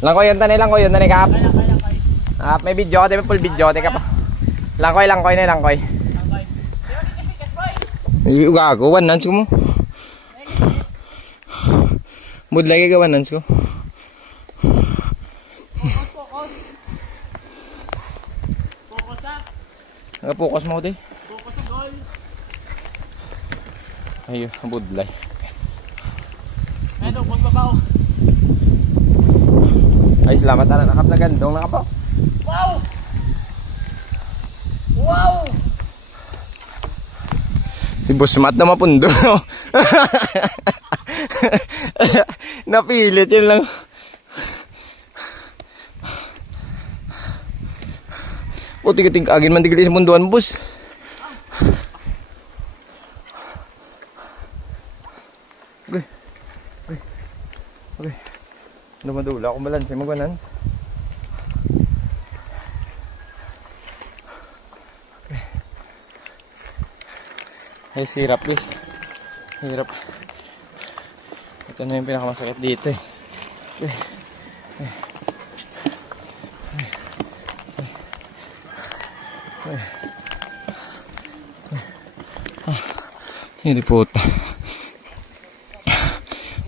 Langkoy yun tanay kap. May video ka, full video ka pa. Langkoy na langkoy. Gago, wanans ko mo. Mood lagi ka wanans ko. Focus ha. Naka-focus mo ko di. Focus sa goal. Ayun, budlay. Ayun, bus babaw. Ay, salamat na nakap na gandong na ka po. Wow! Wow! Si Boss Matt na mapundo. Napilit yun lang. Puti-kuting agin man tigil sa munduan, boss. Okay. Dumadula akong balanse magwanans. Okay. Ay, sirap guys. Hirap. Ito na yung pinakamasakit dito eh. Okay. Hindi puta.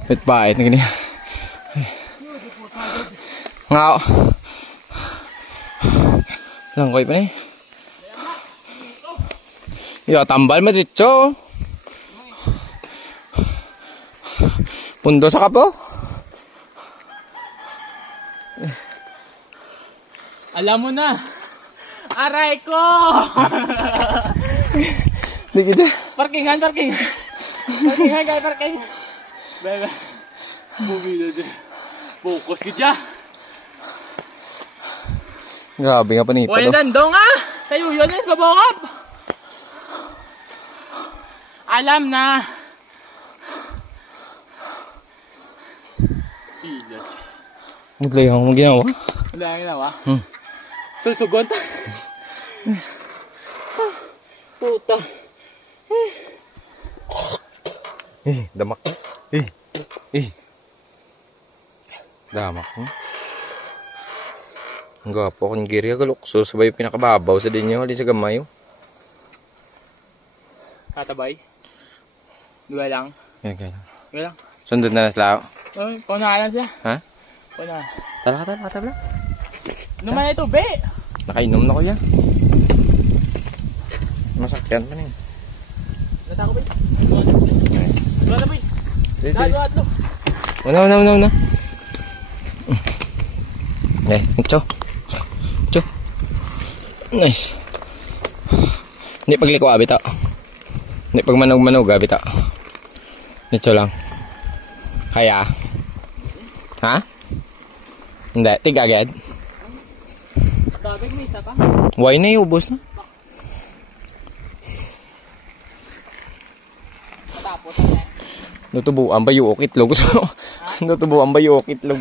Pit-pait na ganyan. Ngao. Langkoy pa na eh. Yo, tambal madritso. Pundo sa kapo. Alam mo na. Aray ko! Di kita. Parkingan. Parkingan kayo, parking. Bebe. Bumili na dyan. Focus ka dyan. Grabe nga panito. Buhay nandong ah! Tayo yun eh, babakap! Alam na! Ilas. Mutlay akong ginawa. Wala ang ginawa? Sulsugon? Puta. Damak na. Damak na. Ang gapo akong giri agalukso. Sabay pinakababaw sa dinyo. Halin sa gamayo. Tatabay? Dua lang? Yan. Dua lang? Sundod na naslao. Ay, paunahan siya. Ha? Paunahan. Tara. Naman ito, be! Nakainom na ko yan. Masakyan pa na yun. Nata ko, be. Dua na, be. Dua. Una. Ito. Nice. Hindi pagliko abita. Hindi pag manog abita. Ito lang. Kaya. Ha? Hindi. Tiga agad. Dabig may isa pa. Why na yung ubos na? Matapos na eh. Nutubuan ba yung itlog? Nutubuan ba yung itlog?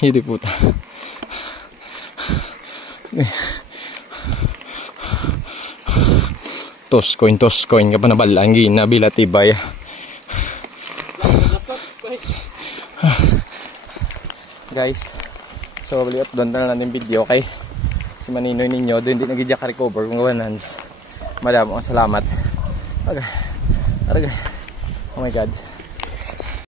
Hindi puta. Tos coin ka pa nabalaan ginabila tibay. Guys, so baliot doon na lang yung video kay si Maninoy ninyo doon hindi nagidya ka recover kung gawanans. Madamong salamat. Okay. Oh my god.